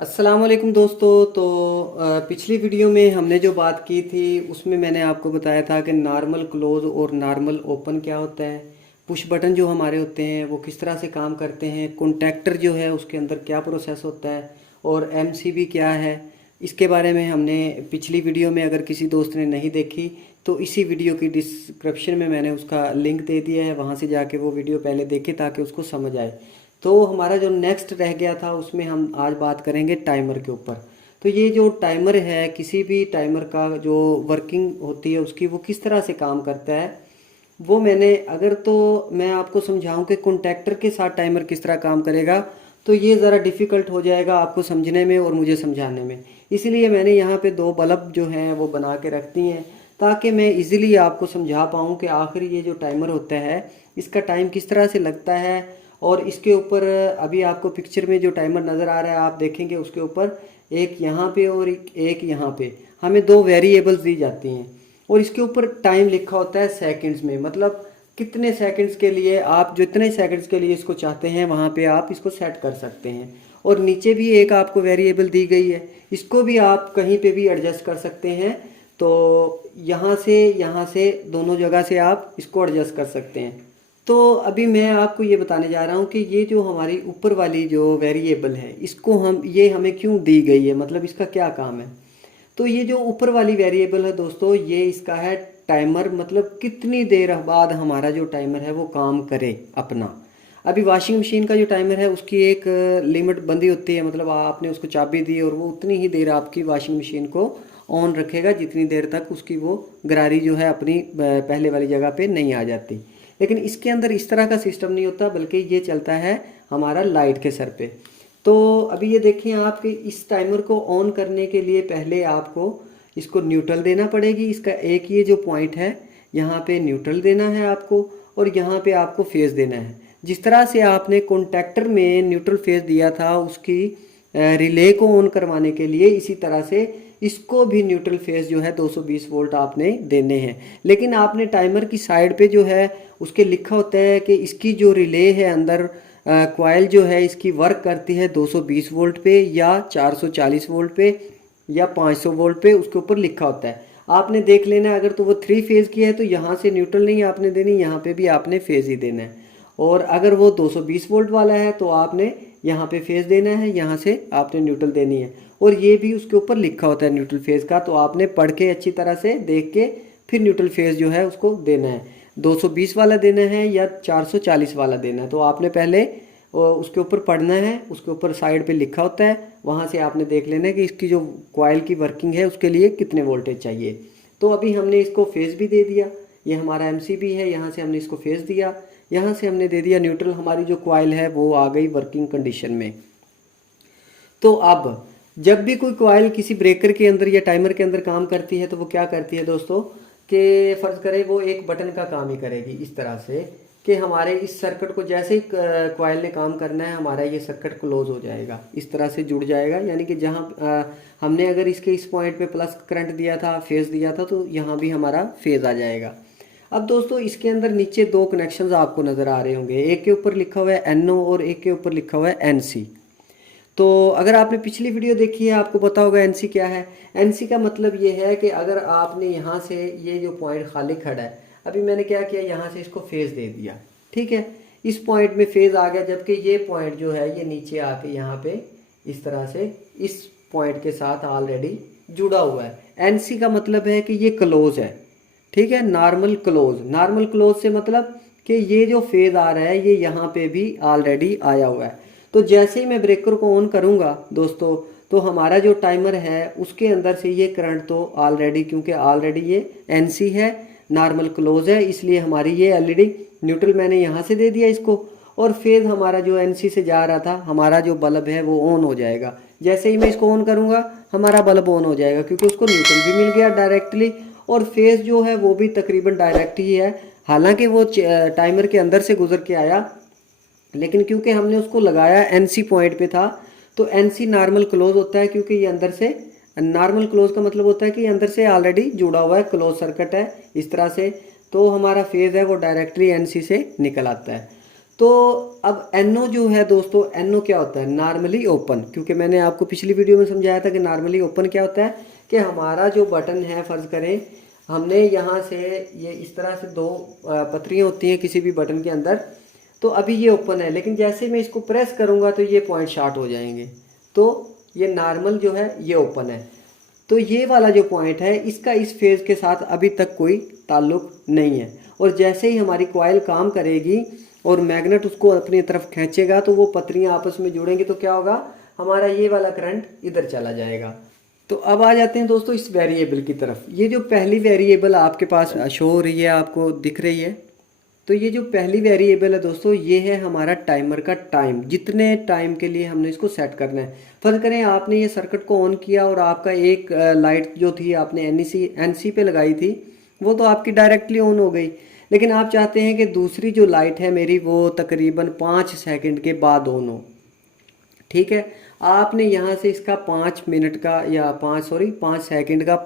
अस्सलाम वालेकुम दोस्तों। तो पिछली वीडियो में हमने जो बात की थी उसमें मैंने आपको बताया था कि नॉर्मल क्लोज और नॉर्मल ओपन क्या होता है, पुश बटन जो हमारे होते हैं वो किस तरह से काम करते हैं, कॉन्टैक्टर जो है उसके अंदर क्या प्रोसेस होता है और एमसीबी क्या है। इसके बारे में हमने पिछली वीडियो में, अगर किसी दोस्त ने नहीं देखी तो इसी वीडियो की डिस्क्रिप्शन में मैंने उसका लिंक दे दिया है, वहाँ से जाके वो वीडियो पहले देखे ताकि उसको समझ आए। तो हमारा जो नेक्स्ट रह गया था उसमें हम आज बात करेंगे टाइमर के ऊपर। तो ये जो टाइमर है, किसी भी टाइमर का जो वर्किंग होती है उसकी, वो किस तरह से काम करता है वो मैंने, अगर तो मैं आपको समझाऊं कि कॉन्टैक्टर के साथ टाइमर किस तरह काम करेगा तो ये ज़रा डिफ़िकल्ट हो जाएगा आपको समझने में और मुझे समझाने में। इसलिए मैंने यहाँ पे दो बल्ब जो हैं वो बना के रख दी हैं ताकि मैं इजीली आपको समझा पाऊँ कि आखिर ये जो टाइमर होता है इसका टाइम किस तरह से लगता है। और इसके ऊपर अभी आपको पिक्चर में जो टाइमर नज़र आ रहा है आप देखेंगे उसके ऊपर एक यहाँ पे और एक यहाँ पे हमें दो वेरिएबल्स दी जाती हैं और इसके ऊपर टाइम लिखा होता है सेकंड्स में, मतलब कितने सेकंड्स के लिए आप, जो इतने सेकंड्स के लिए इसको चाहते हैं वहाँ पे आप इसको सेट कर सकते हैं। और नीचे भी एक आपको वेरिएबल दी गई है, इसको भी आप कहीं पे भी एडजस्ट कर सकते हैं। तो यहाँ से दोनों जगह से आप इसको एडजस्ट कर सकते हैं। तो अभी मैं आपको ये बताने जा रहा हूँ कि ये जो हमारी ऊपर वाली जो वेरिएबल है इसको ये हमें क्यों दी गई है, मतलब इसका क्या काम है। तो ये जो ऊपर वाली वेरिएबल है दोस्तों, ये इसका है टाइमर, मतलब कितनी देर बाद हमारा जो टाइमर है वो काम करे अपना। अभी वॉशिंग मशीन का जो टाइमर है उसकी एक लिमिट बंदी होती है, मतलब आपने उसको चाबी दी और वो उतनी ही देर आपकी वॉशिंग मशीन को ऑन रखेगा जितनी देर तक उसकी वो गरारी जो है अपनी पहले वाली जगह पे नहीं आ जाती। लेकिन इसके अंदर इस तरह का सिस्टम नहीं होता, बल्कि ये चलता है हमारा लाइट के सर पे। तो अभी ये देखें आप कि इस टाइमर को ऑन करने के लिए पहले आपको इसको न्यूट्रल देना पड़ेगी। इसका एक ये जो पॉइंट है यहाँ पे न्यूट्रल देना है आपको और यहाँ पे आपको फेज देना है। जिस तरह से आपने कॉन्टैक्टर में न्यूट्रल फेज दिया था उसकी रिले को ऑन करवाने के लिए, इसी तरह से इसको भी न्यूट्रल फेज जो है 220 वोल्ट आपने देने हैं। लेकिन आपने टाइमर की साइड पे जो है उसके लिखा होता है कि इसकी जो रिले है अंदर कॉइल जो है इसकी वर्क करती है 220 वोल्ट पे या 440 वोल्ट पे या 500 वोल्ट पे, उसके ऊपर लिखा होता है। आपने देख लेना है, अगर तो वो 3 फेज की है तो यहाँ से न्यूट्रल नहीं आपने देनी, यहाँ पे भी आपने फेज ही देना है। और अगर वो 220 वोल्ट वाला है तो आपने यहाँ पे फेज देना है, यहाँ से आपने न्यूट्रल देनी है। और ये भी उसके ऊपर लिखा होता है न्यूट्रल फेज का, तो आपने पढ़ के अच्छी तरह से देख के फिर न्यूट्रल फेज जो है उसको देना है। 220 वाला देना है या 440 वाला देना है, तो आपने पहले उसके ऊपर पढ़ना है। उसके ऊपर साइड पे लिखा होता है, वहाँ से आपने देख लेना है कि इसकी जो कॉइल की वर्किंग है उसके लिए कितने वोल्टेज चाहिए। तो अभी हमने इसको फेज भी दे दिया, ये हमारा एमसीबी है, यहाँ से हमने इसको फेज दिया, यहाँ से हमने दे दिया न्यूट्रल, हमारी जो कॉइल है वो आ गई वर्किंग कंडीशन में। तो अब जब भी कोई कॉइल किसी ब्रेकर के अंदर या टाइमर के अंदर काम करती है तो वो क्या करती है दोस्तों, कि फ़र्ज़ करें वो एक बटन का काम ही करेगी इस तरह से कि हमारे इस सर्किट को जैसे ही कॉइल ने काम करना है हमारा ये सर्किट क्लोज हो जाएगा, इस तरह से जुड़ जाएगा। यानी कि जहाँ हमने अगर इसके इस पॉइंट पे प्लस करंट दिया था, फेज दिया था, तो यहाँ भी हमारा फेज आ जाएगा। अब दोस्तों इसके अंदर नीचे दो कनेक्शंस आपको नज़र आ रहे होंगे, एक के ऊपर लिखा हुआ है NO और एक के ऊपर लिखा हुआ है NC। तो अगर आपने पिछली वीडियो देखी है आपको पता होगा NC क्या है। NC का मतलब ये है कि अगर आपने यहाँ से ये जो पॉइंट खाली खड़ा है, अभी मैंने क्या किया, यहाँ से इसको फेज दे दिया, ठीक है, इस पॉइंट में फेज आ गया, जबकि ये पॉइंट जो है ये नीचे आके यहाँ पे इस तरह से इस पॉइंट के साथ ऑलरेडी जुड़ा हुआ है। NC का मतलब है कि ये क्लोज है, ठीक है, नॉर्मल क्लोज। नॉर्मल क्लोज से मतलब कि ये जो फेज आ रहा है ये यहाँ पे भी ऑलरेडी आया हुआ है। तो जैसे ही मैं ब्रेकर को ऑन करूँगा दोस्तों, तो हमारा जो टाइमर है उसके अंदर से ये करंट तो ऑलरेडी, क्योंकि ऑलरेडी ये NC है, नॉर्मल क्लोज है, इसलिए हमारी ये LED न्यूट्रल मैंने यहाँ से दे दिया इसको, और फेज हमारा जो NC से जा रहा था, हमारा जो बल्ब है वो ऑन हो जाएगा। जैसे ही मैं इसको ऑन करूँगा हमारा बल्ब ऑन हो जाएगा, क्योंकि उसको न्यूट्रल भी मिल गया डायरेक्टली और फेज जो है वो भी तकरीबन डायरेक्ट ही है। हालांकि वो टाइमर के अंदर से गुजर के आया, लेकिन क्योंकि हमने उसको लगाया NC पॉइंट पे था, तो NC नॉर्मल क्लोज होता है, क्योंकि ये अंदर से, नॉर्मल क्लोज का मतलब होता है कि अंदर से ऑलरेडी जुड़ा हुआ है, क्लोज सर्किट है इस तरह से, तो हमारा फेज है वो डायरेक्टली NC से निकल आता है। तो अब NO जो है दोस्तों, NO क्या होता है, नॉर्मली ओपन। क्योंकि मैंने आपको पिछली वीडियो में समझाया था कि नॉर्मली ओपन क्या होता है कि हमारा जो बटन है, फ़र्ज़ करें हमने यहाँ से ये इस तरह से दो पत्रियाँ होती हैं किसी भी बटन के अंदर, तो अभी ये ओपन है, लेकिन जैसे मैं इसको प्रेस करूँगा तो ये पॉइंट शॉर्ट हो जाएंगे, तो ये नॉर्मल जो है ये ओपन है। तो ये वाला जो पॉइंट है इसका इस फेज़ के साथ अभी तक कोई ताल्लुक नहीं है। और जैसे ही हमारी कॉइल काम करेगी और मैग्नेट उसको अपनी तरफ खींचेगा तो वो पत्रियाँ आपस में जुड़ेंगी, तो क्या होगा, हमारा ये वाला करंट इधर चला जाएगा। तो अब आ जाते हैं दोस्तों इस वेरिएबल की तरफ। ये जो पहली वेरिएबल आपके पास शो हो रही है, आपको दिख रही है, तो ये जो पहली वेरिएबल है दोस्तों, ये है हमारा टाइमर का टाइम, जितने टाइम के लिए हमने इसको सेट करना है। फर्ज करें आपने ये सर्किट को ऑन किया और आपका एक लाइट जो थी आपने एनसी पे लगाई थी, वो तो आपकी डायरेक्टली ऑन हो गई, लेकिन आप चाहते हैं कि दूसरी जो लाइट है मेरी वो तकरीबन 5 सेकंड के बाद ऑन हो। ठीक है, आपने यहाँ से इसका 5 मिनट का या 5 सेकंड का,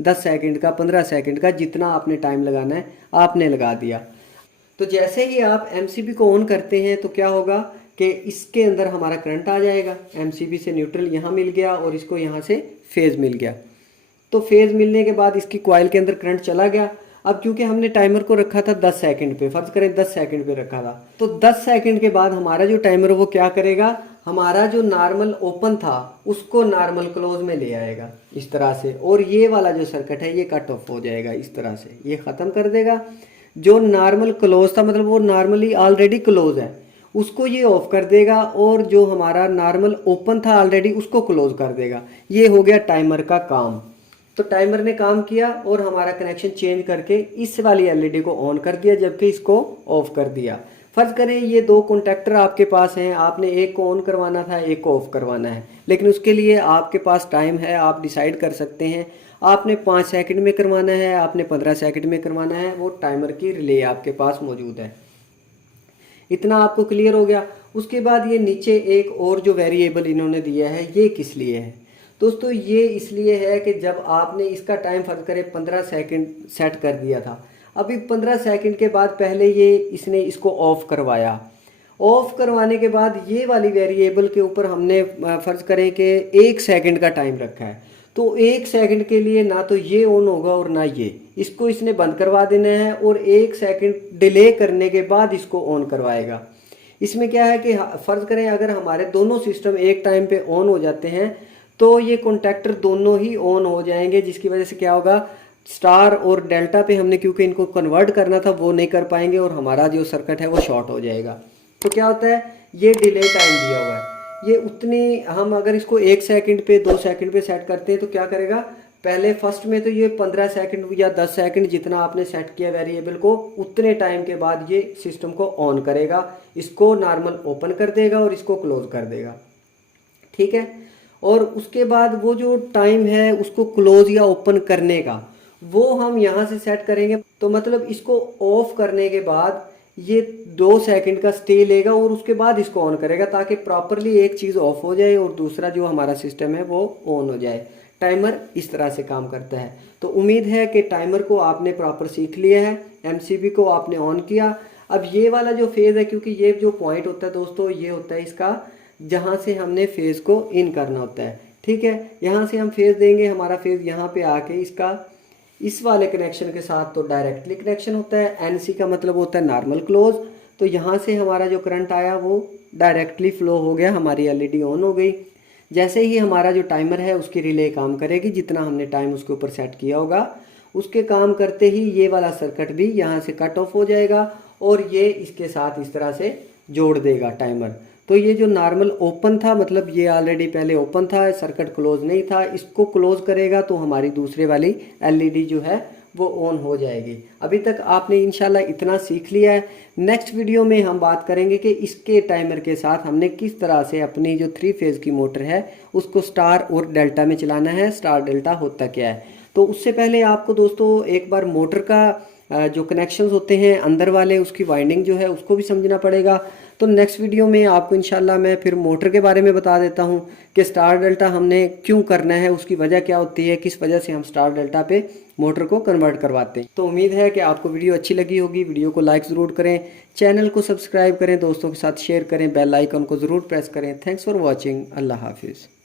10 सेकंड का, 15 सेकंड का, जितना आपने टाइम लगाना है आपने लगा दिया। तो जैसे ही आप एमसीबी को ऑन करते हैं तो क्या होगा कि इसके अंदर हमारा करंट आ जाएगा, एमसीबी से न्यूट्रल यहाँ मिल गया और इसको यहाँ से फेज़ मिल गया। तो फेज़ मिलने के बाद इसकी कॉइल के अंदर करंट चला गया। अब क्योंकि हमने टाइमर को रखा था 10 सेकंड पे, फर्ज करें 10 सेकंड पे रखा था, तो 10 सेकंड के बाद हमारा जो टाइमर वो क्या करेगा, हमारा जो नॉर्मल ओपन था उसको नॉर्मल क्लोज में ले आएगा इस तरह से, और ये वाला जो सर्किट है ये कट ऑफ हो जाएगा इस तरह से, ये ख़त्म कर देगा। जो नॉर्मल क्लोज था, मतलब वो नॉर्मली ऑलरेडी क्लोज है, उसको ये ऑफ कर देगा, और जो हमारा नॉर्मल ओपन था ऑलरेडी उसको क्लोज कर देगा। ये हो गया टाइमर का काम। तो टाइमर ने काम किया और हमारा कनेक्शन चेंज करके इस वाली एलईडी को ऑन कर दिया, जबकि इसको ऑफ कर दिया। फर्ज करें ये दो कॉन्टैक्टर आपके पास हैं, आपने एक को ऑन करवाना था, एक को ऑफ करवाना है, लेकिन उसके लिए आपके पास टाइम है, आप डिसाइड कर सकते हैं आपने 5 सेकंड में करवाना है, आपने 15 सेकंड में करवाना है, वो टाइमर की रिले आपके पास मौजूद है। इतना आपको क्लियर हो गया। उसके बाद ये नीचे एक और जो वेरिएबल इन्होंने दिया है, ये किस लिए है दोस्तों, ये इसलिए है कि जब आपने इसका टाइम फर्ज करें 15 सेकंड सेट कर दिया था, अभी 15 सेकंड के बाद पहले ये इसने इसको ऑफ करवाया, ऑफ करवाने के बाद ये वाली वेरिएबल के ऊपर हमने फर्ज करें कि 1 सेकंड का टाइम रखा है, तो 1 सेकंड के लिए ना तो ये ऑन होगा और ना ये, इसको इसने बंद करवा देना है और 1 सेकंड डिले करने के बाद इसको ऑन करवाएगा। इसमें क्या है कि फर्ज करें अगर हमारे दोनों सिस्टम एक टाइम पे ऑन हो जाते हैं तो ये कॉन्टैक्टर दोनों ही ऑन हो जाएंगे, जिसकी वजह से क्या होगा, स्टार और डेल्टा पे हमने क्योंकि इनको कन्वर्ट करना था वो नहीं कर पाएंगे और हमारा जो सर्किट है वो शॉर्ट हो जाएगा। तो क्या होता है, ये डिले टाइम दिया हुआ है, ये उतनी हम अगर इसको 1 सेकंड पे 2 सेकंड पे सेट करते हैं तो क्या करेगा, पहले फर्स्ट में तो ये 15 सेकंड या 10 सेकंड जितना आपने सेट किया वेरिएबल को, उतने टाइम के बाद ये सिस्टम को ऑन करेगा, इसको नॉर्मल ओपन कर देगा और इसको क्लोज कर देगा। ठीक है, और उसके बाद वो जो टाइम है उसको क्लोज या ओपन करने का वो हम यहाँ से सेट करेंगे। तो मतलब इसको ऑफ करने के बाद ये 2 सेकंड का स्टे लेगा और उसके बाद इसको ऑन करेगा, ताकि प्रॉपरली एक चीज़ ऑफ हो जाए और दूसरा जो हमारा सिस्टम है वो ऑन हो जाए। टाइमर इस तरह से काम करता है। तो उम्मीद है कि टाइमर को आपने प्रॉपर सीख लिया है, एमसीबी को आपने ऑन किया। अब ये वाला जो फेज़ है, क्योंकि ये जो पॉइंट होता है दोस्तों, ये होता है इसका जहाँ से हमने फेज़ को इन करना होता है। ठीक है, यहाँ से हम फेज़ देंगे, हमारा फेज़ यहाँ पे आके इसका इस वाले कनेक्शन के साथ तो डायरेक्टली कनेक्शन होता है, एनसी का मतलब होता है नॉर्मल क्लोज। तो यहाँ से हमारा जो करंट आया वो डायरेक्टली फ्लो हो गया, हमारी एलईडी ऑन हो गई। जैसे ही हमारा जो टाइमर है उसकी रिले काम करेगी, जितना हमने टाइम उसके ऊपर सेट किया होगा, उसके काम करते ही ये वाला सर्किट भी यहाँ से कट ऑफ हो जाएगा और ये इसके साथ इस तरह से जोड़ देगा टाइमर। तो ये जो नॉर्मल ओपन था, मतलब ये ऑलरेडी पहले ओपन था, सर्किट क्लोज नहीं था, इसको क्लोज करेगा तो हमारी दूसरे वाली एलईडी जो है वो ऑन हो जाएगी। अभी तक आपने इंशाल्लाह इतना सीख लिया है। नेक्स्ट वीडियो में हम बात करेंगे कि इसके टाइमर के साथ हमने किस तरह से अपनी जो 3 फेज़ की मोटर है उसको स्टार और डेल्टा में चलाना है, स्टार डेल्टा होता क्या है। तो उससे पहले आपको दोस्तों एक बार मोटर का जो कनेक्शंस होते हैं अंदर वाले, उसकी वाइंडिंग जो है उसको भी समझना पड़ेगा। तो नेक्स्ट वीडियो में आपको इंशाल्लाह मैं फिर मोटर के बारे में बता देता हूँ कि स्टार डेल्टा हमने क्यों करना है, उसकी वजह क्या होती है, किस वजह से हम स्टार डेल्टा पे मोटर को कन्वर्ट करवाते हैं। तो उम्मीद है कि आपको वीडियो अच्छी लगी होगी। वीडियो को लाइक ज़रूर करें, चैनल को सब्सक्राइब करें, दोस्तों के साथ शेयर करें, बेल आइकन को ज़रूर प्रेस करें। Thanks for watching. अल्लाह हाफिज़।